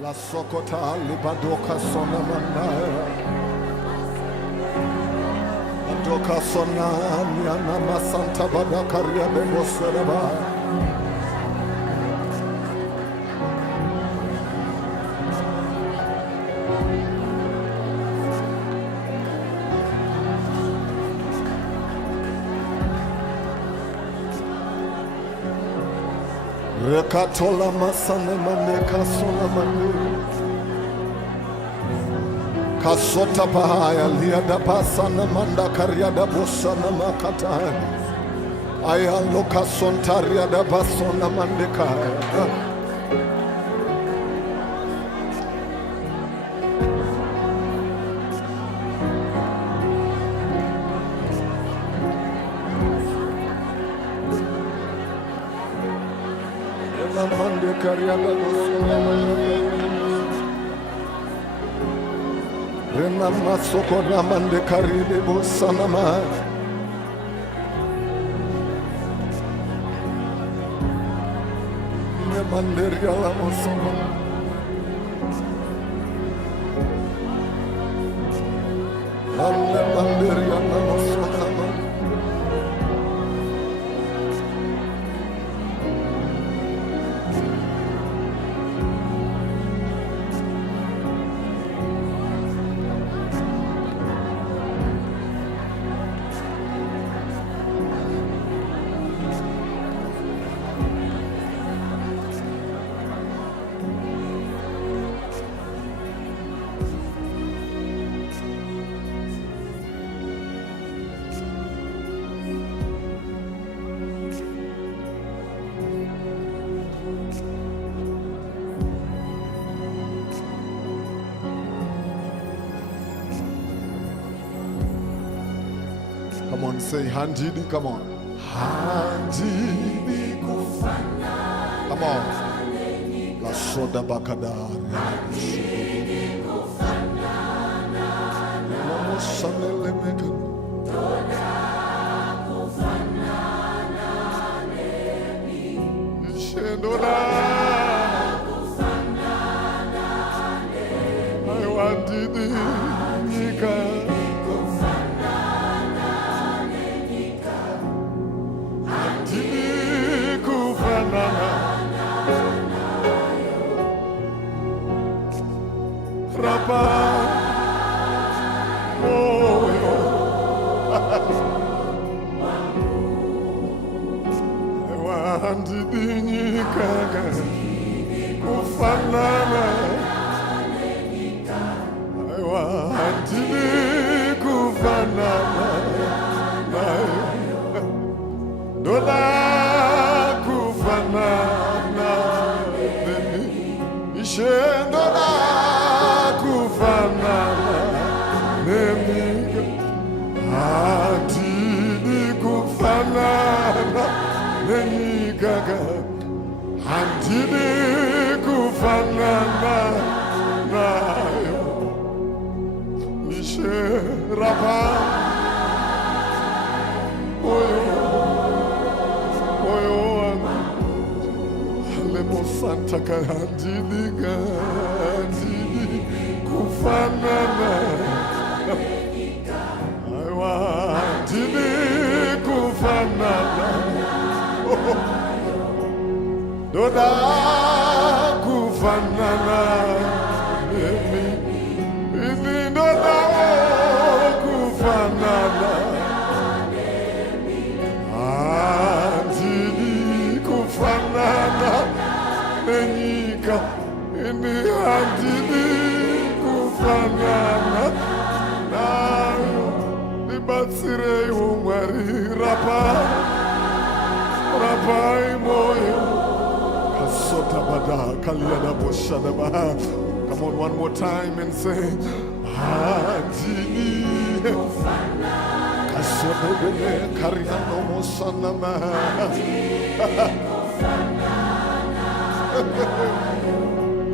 La sokota libadoka sona mandaya. Adoka sona nyana masanta badakaria de boseraba. Rekatola masane mane kasona mane. Kasota pahaya liada pasana manda kariada bosana makata. Aya loka sontaria da basona mandeka. Mande kariada bosona mandeka. Rena masoko ramande karide bosana ma. Ne manderia la mosona. Ande manderia la mosona ma. Come on, say Handidi, come on. Handidi kufana. Come on. La soda bakadari. Handidi kufana. La mosanele meka. Toda kufana nemi. Shendona kufana nemi. I want Nika. Rapa, oh, I want to be kufanana. I want to be kufanana. Dola kufanana. Ishendola. Handidi kufanana nenikaga. Handidi kufanana nayo. Ishe rapa. Oyo Lemo Santa ka handidi ga. Handidi kufanana. Handidi kufanana. Doda kufanana. Ini doda kufanana. Handidi kufanana. Nenika. Ini handidi kufanana. Batsire umari rapa moyo kasota bada kaliana boshada ba. Come on, one more time and say Handidi kasota bele kariano mosana ma.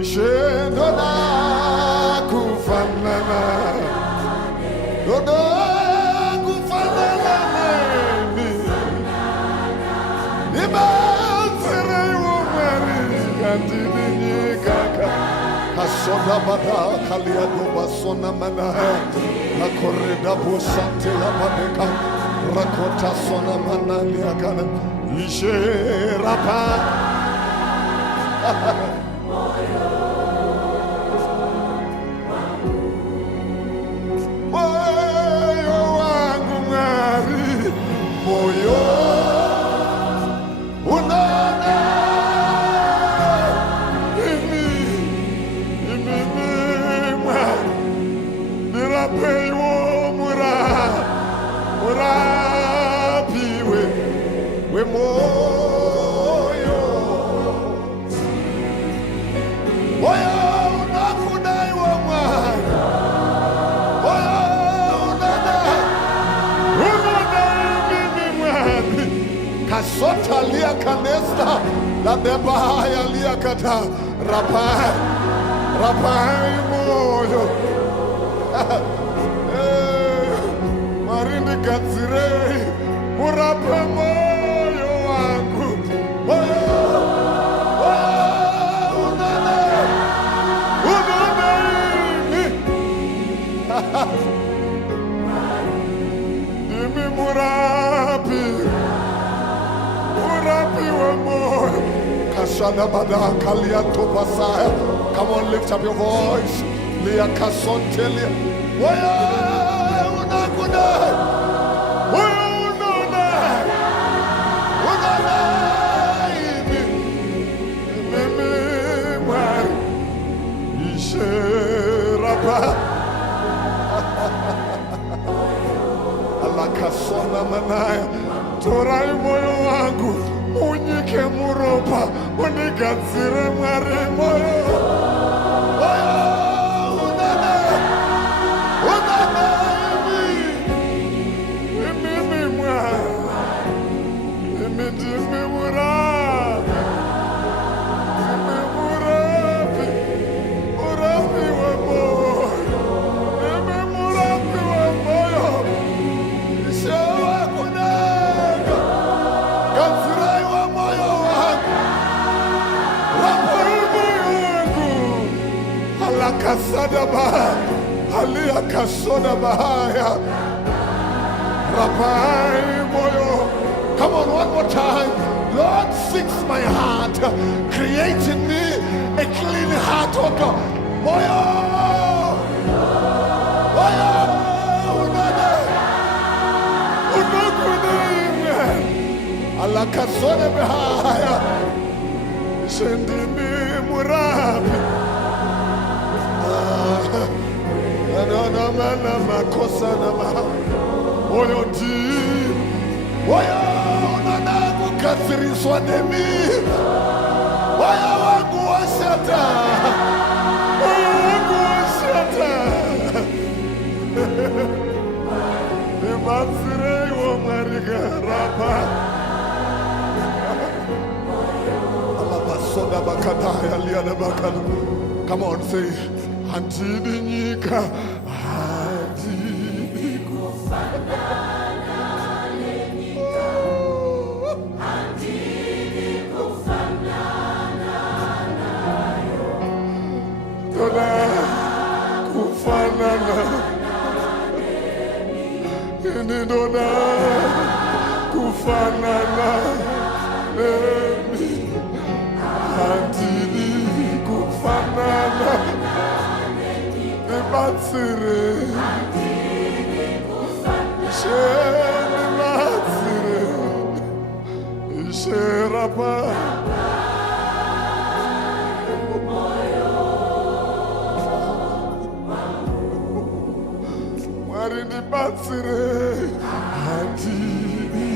Shendona kufanana. Dodo Kasoda bada kalia doba sona mana. La correda bosante la badeka. Rakota sona mana liakana. Ishe rapa. Moyo wangu ngari. Moyo. Unana. Nirapewo murapiwe we moyo unakudai wa mwana unadai mimi mwani kasota lia kanesta la debaya lia kata rapai moyo Marindi Gadzirei, murape moyo wangu, unadai mimi murapi wa moyo. Kashada bada kalia topasaya. Come on, lift up your voice. Lia kasontelia. Alakasona manaya. Torai moyo wangu. Unyike muropa. Unigadzire mwari moyo. Kasadaba, Alia Kasoda Bahaya, Rabai Moyo. Come on, one more time. Lord, fix my heart, create in me a clean heart, oh God. Moyo, Ala Kasoda Bahaya, Sendimi Murabi. Makosa na moyo ndi moyo unanagu kathiriswa nemi moyo wangu washata Nimatsire wa mariga rapa Alabasoda bakadaya liana bakadu. Come on, say Antini nyika Nidona kufanana nemi Antini kufanana Nimatsire Nimatsire Isherapa Marini Batsire Antini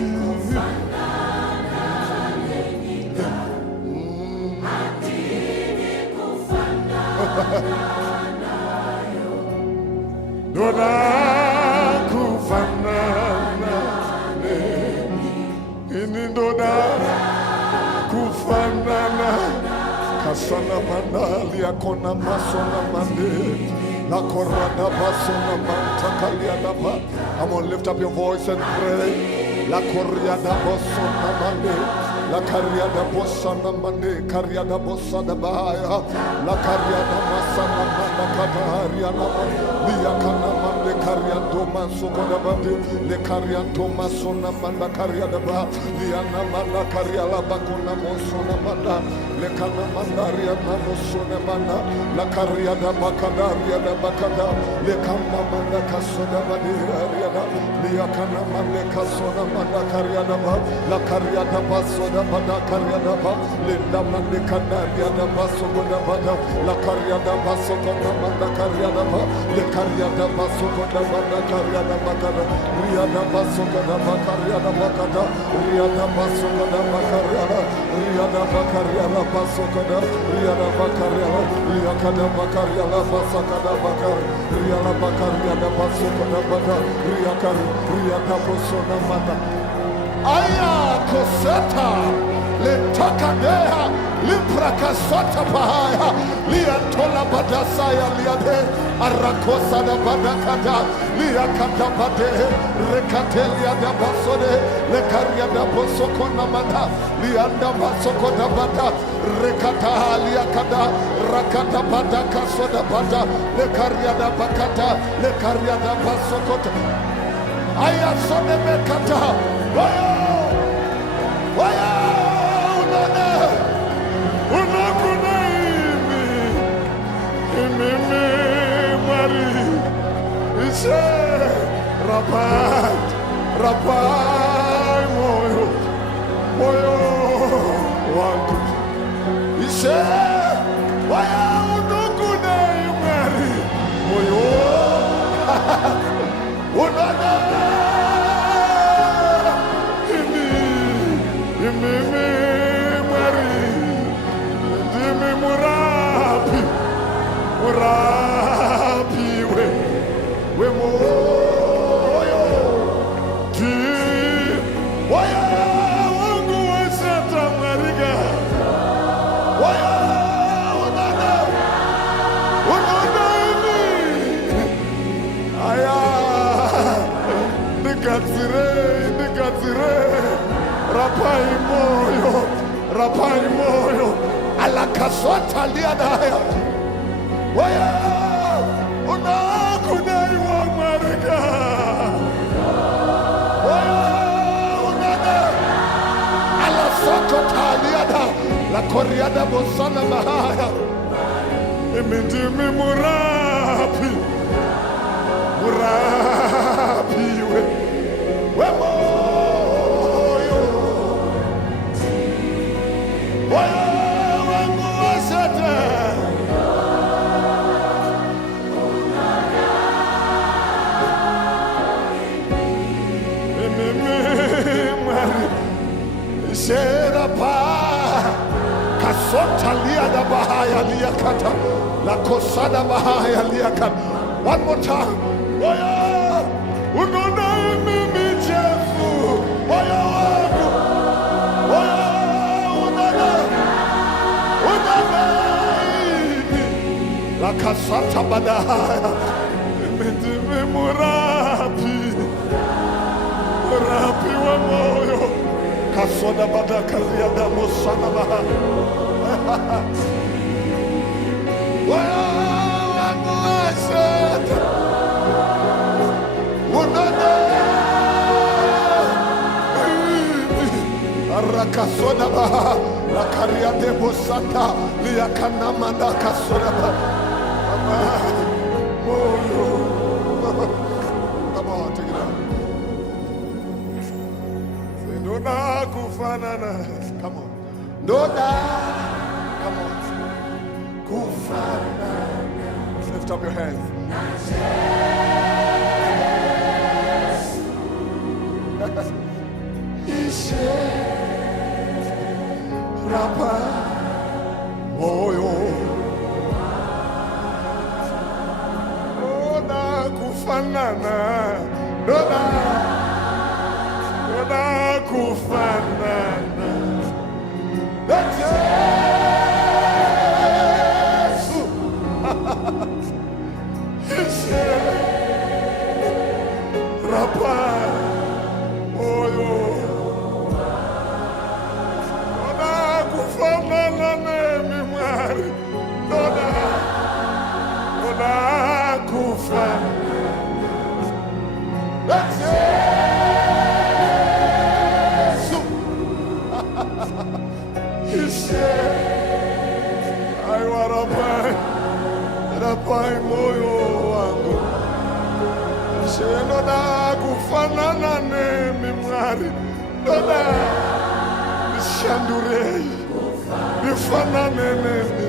Dona kufanana ini dona kufanana kasana mandali akona masona mande la korada basona mantakalia daba. Come on, lift up your voice and pray. La korada basona mande La Cariada Bossana Mane, Cariada Bossada Bahaya, La Cariada Masana Manda Catariana, Liakana Mande Cariando Mansocoda Bandi, Le Carianto Masona Manda Cariada Ba, Liana Manda Cariala Bacona Mosona Manda, Le Cana Mandaria Nanosona Manda, La Cariada Bacadaria da Bacada, Le Cana Manda Casoda Madia, Liakana Mande Casona Manda Cariada Ba, La Cariada Basoda Bada Cariada Ba, Linda Mande Canaria da Basocoda Bada, La Cariada Basocoda Manda Cariada Ba, Le Cariada Basocoda Manda Cariada Bacada, Riada Basocoda Bacariada Bacada, Riada Basocoda Bacariada, Riada Bacariada Basocoda, Riada Bacariada, Riacada Bacariada Basacada Bacar, Riala Bacariada Basocoda Bada, Riacari, Riada Bosona Manda. Aya Coseta, Le Takadea, Liprakasota Pahaya, Liantola Badasaya Liade, Arakosa da Badakada, Liakata Bade, Recatelia da Basode, Le Caria da Bosocona Mata, Lianda Basoko da Bada, Recata Liakada, Rakata Badaka Soda Bada, Le Caria da Bacata, Le Caria da Basocota. Aya Sone Mekata, Waya, Unane, Unakunaimi, Imimi Mari, Ise, Rapai, Moyo, Wanku, Ise, Waya, Unakunaimi Mari, Moyo, Unane. Murapi we moyo ti waya wangu wasata mariga waya unana ini aya dikatire rapai moyo alakasota liadaya waya unakudai wa marika waya unana alasoko taliada la koriada bosana mahaya imindimi murapi we moyo waya wangu wasata Serapa Kasota Liada Bahaya Liakata La Kosada Bahaya Liakata. One more time. Oya Unona Mimi Jefu Oya Unana La Kasata Badaya Mimi Murapi wa moyo Kasoda Bada Kariada Mosana Baha. Rakasoda Baha, La Kariade Bosata, Liakana Manda Kasoda Baha. Come on, take it out. Kufanana. Come on. Dona. Come on. Kufanana. Lift up your hands. Ishe Rapa Moyo Dona Kufanana. Dona Kufanana. Rapa, oh, pai moyo wangu shenoda kufanana nemi Mwari ndoda nishandurei nifanane nemi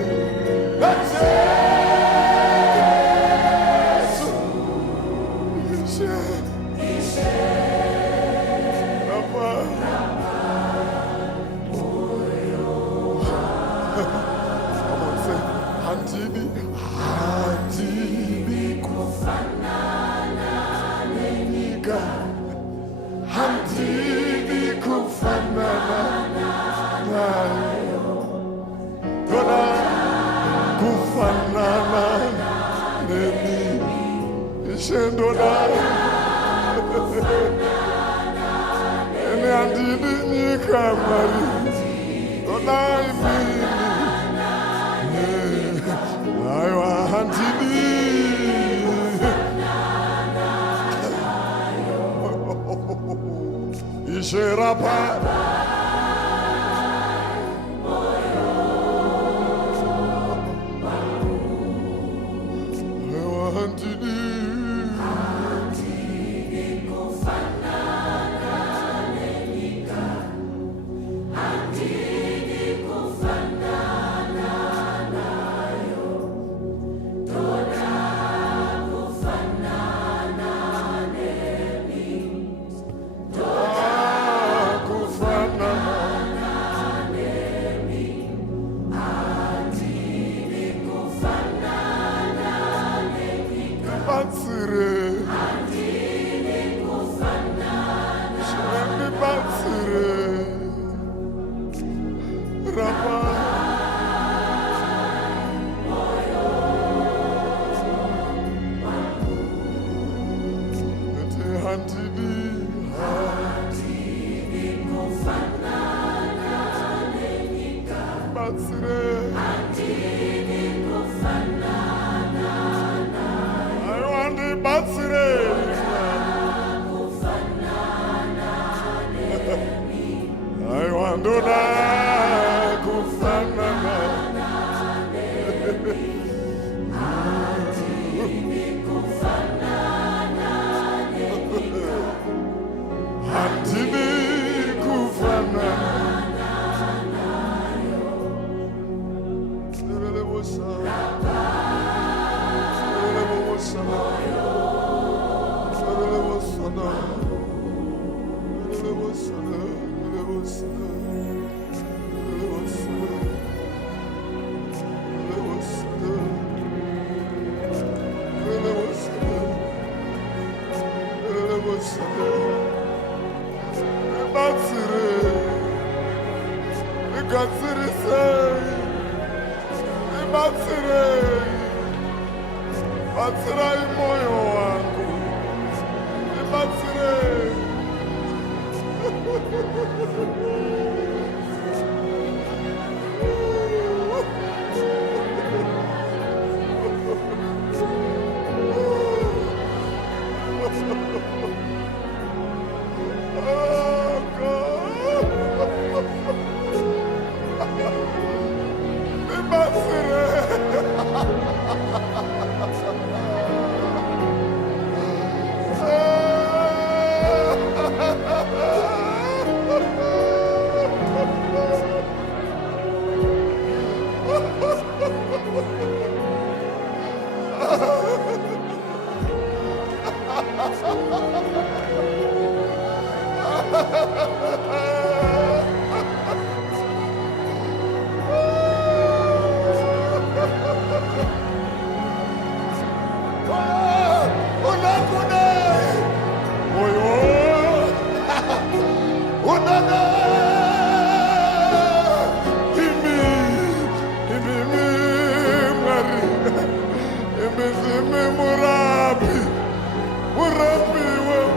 Murabi wa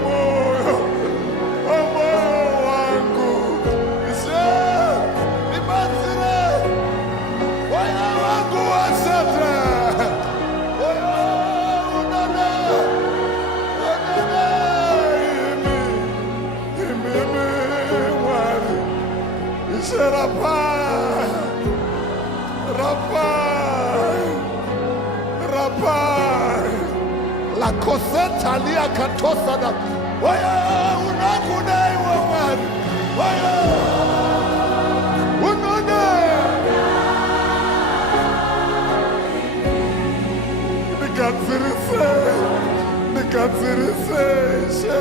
moyo wangu Makoseta lia katosada. Waya unakudai wamari. Waya unone. Nikazirise.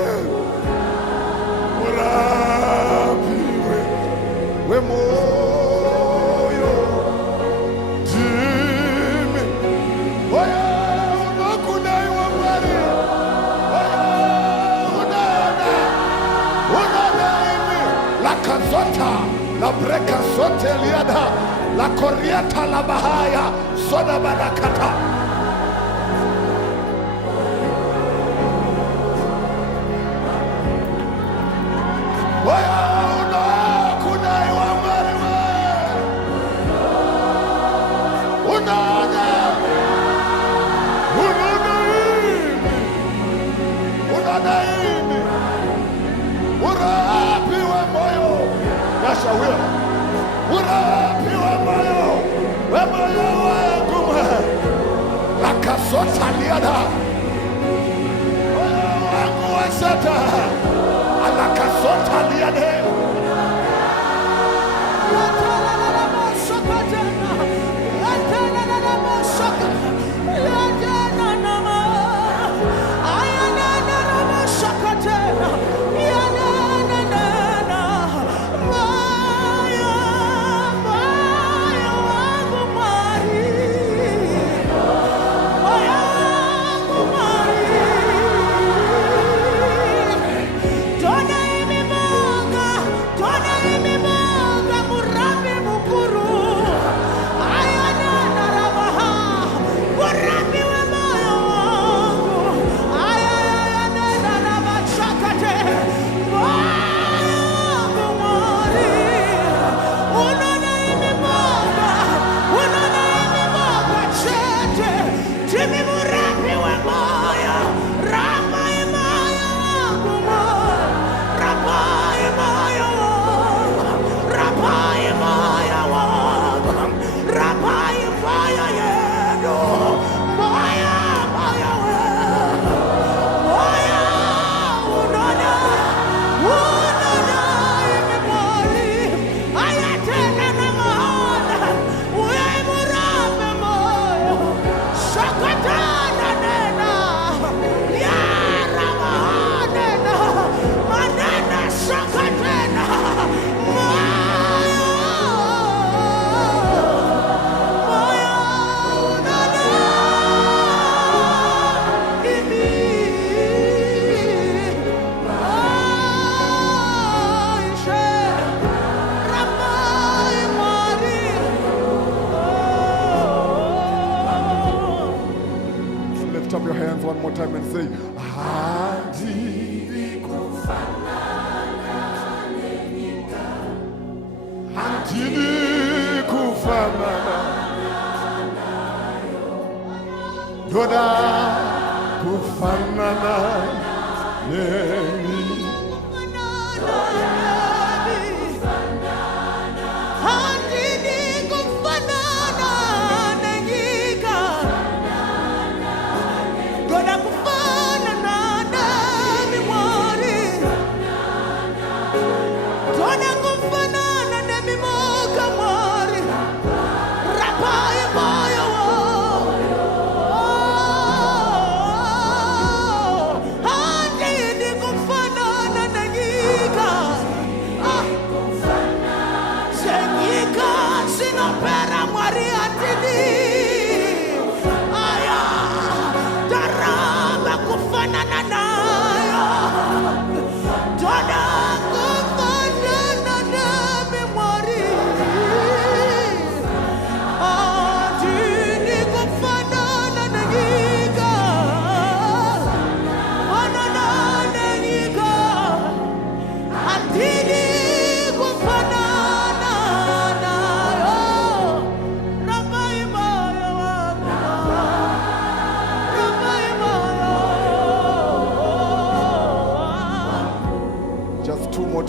Urapiwe. We moyo. Jimmy. Waya unakudai wamari. La kazota, la breka sote liada, la koriata la bahaya, soda barakata. Waya una kunai wa mariwe, unana, unanaimi, urapi wa moyo. Nasha wila urapi wa moyo wangu lakasota liada moyo wangu wasata alakasota liade one more time and say, Handidi kufanana Doda kufanana nemi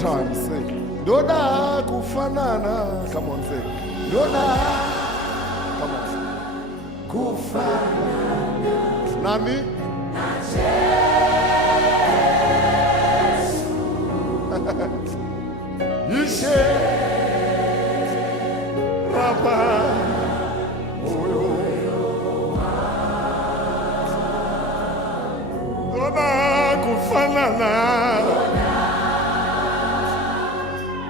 time, say, Doda kufanana. Come on, say, Doda. Come on. Kufanana. Nani? Ishe Rapa Oyo Dona kufanana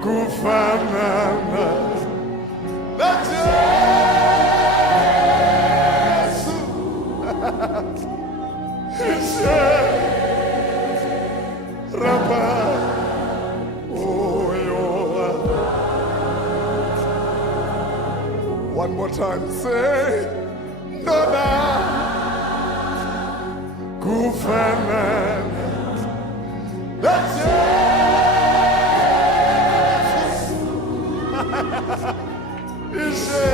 Kufanana na Yesu Ishe Rapa one more time, say, Dona Kufanan. That's it. Ishe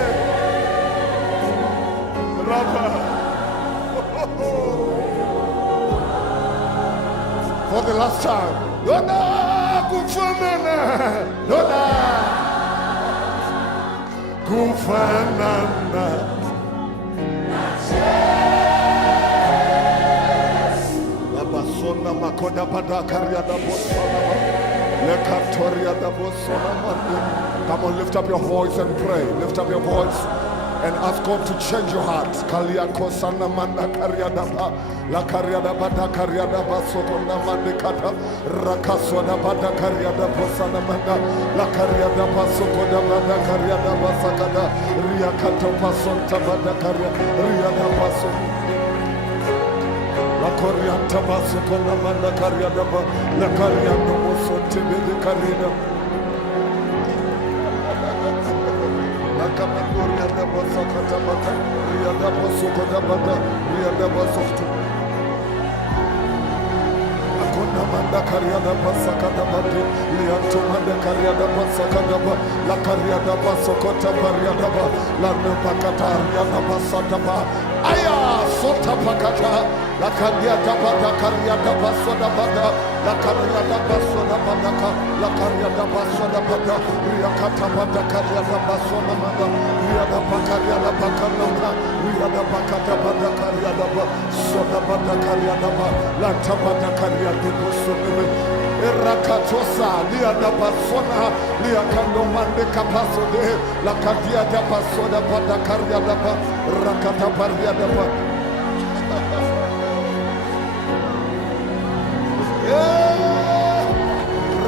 Rapa. For the last time, Dona Kufanan. Dona Kufanana Labasona Makoda Pada Karyada Bosona Lekatoria da Bosona. Come on, lift up your voice and pray. Lift up your voice and ask God to change your heart. Kaliako sana manda karyada ba la karyada bada karyada ba sokona mande kata rakasona bada karyada bosana manda la karyada ba sokona bada karyada ba sakada riakata pasonta bada karyada riada baso la karyada ba sokona manda karyada ba la karyada bosonte bede karyada Kamadoria da Bosakata Bata, Riada Bosokoda Bata, Riada Bosofto. Akona Manda Kariada Basakada Batu, Lianto Manda Kariada Basakada Ba, La Kariada Basokota Pariada Ba, La Nopakata Riada Basata Ba, Aya Sota Pakata, La Kariada Bata Kariada Basoda Bata, La Kariada Basoda Bataka, La Kariada Basoda Bata, Riakata Bata Kariada Basona Manda, Riada Bakariada Bakanama, Riada Bakata Bata Kariada Ba, Soda Bata Kariada Ba, La Tabata Kariada Bosona, Erakatosa, Liada Basona, Liakando Mande Capaso de, La Kariada Basoda Bata Kariada Ba, Rakata Pariada Ba.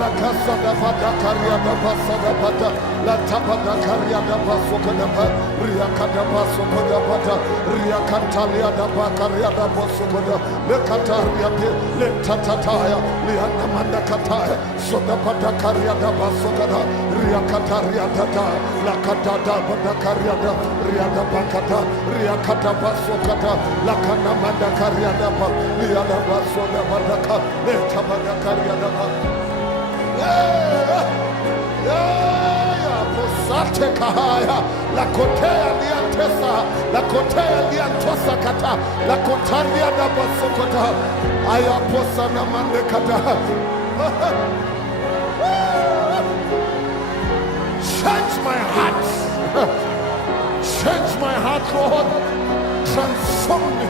Rakasa da bada karia da basa da bada la tabada karia da baso kada ba ria kada baso kada bada ria kantalia da ba karia da baso kada le kataria de le tatataya le anamanda kataya so da bada karia da baso kada ria kataria da da la kada da bada karia da ria da bakata ria kada baso kada la kanamanda karia da ba ria da baso da bada ka le tabada karia da ba Posate kahaya la kotea liantesa la kotea liantosa kata la kotaria da basokota aya posa na mande kata. Change my heart, change my heart, Lord, transform me.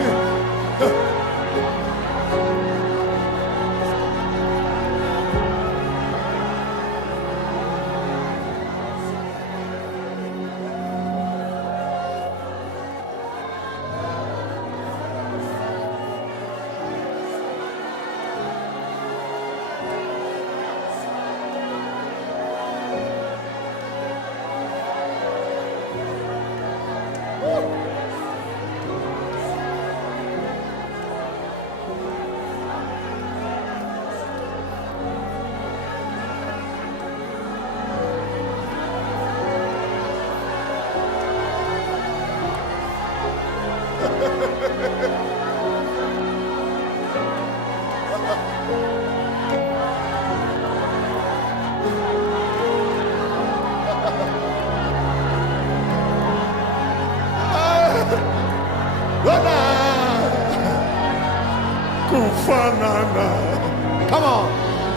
Come on,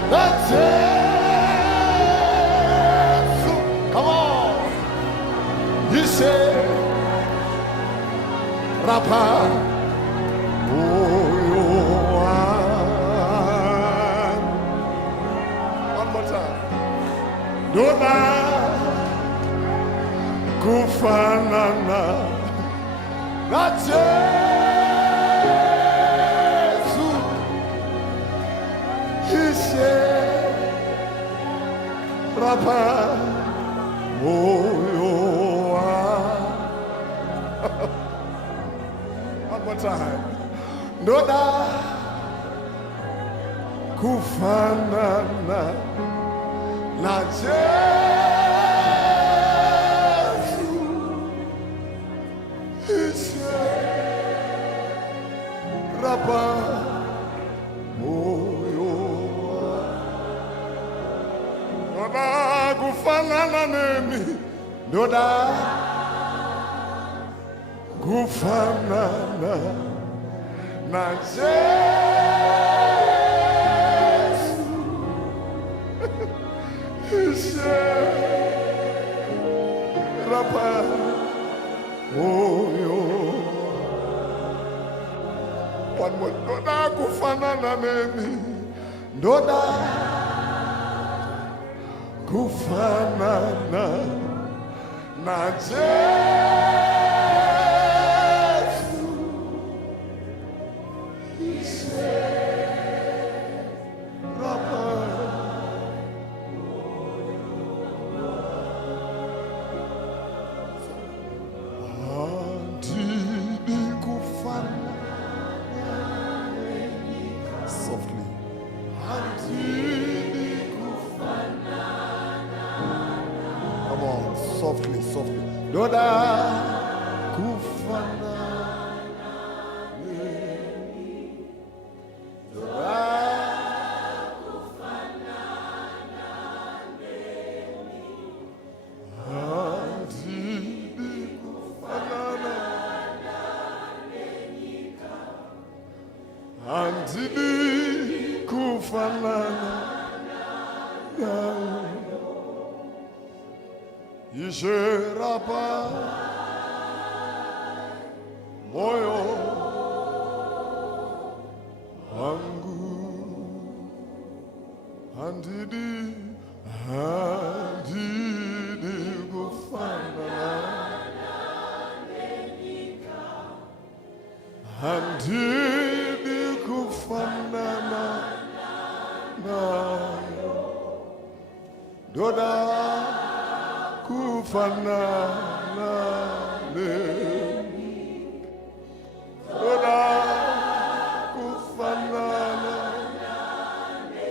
that's it. Come on, you say, Rapa, oh, kufanana na Yesu. Ishe rapa moyo wangu. One more time. Ndoda kufanana na Yesu. Ishe rapa moyo wangu. Ndoda kufanana nami. Ndoda kufanana na Yesu. Ishe rapa moyo. One more. Ndoda kufanana nami. Ndoda kufanana na Yesu. Ishe rapa andidi kufanana. Softly. Andidi kufanana. Come on, softly, softly. Ndoda kufanana. Andidi kufanana nawe. Ishe rapa moyo wangu. Andidi kufanana. Andidi kufanana nawe. Ndoda kufanana nami. Ndoda kufanana nami.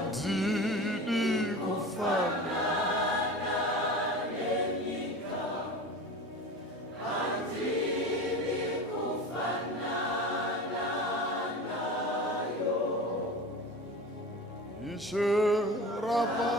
Andidi kufanana nami. Andidi kufanana nayo. Ishe rapa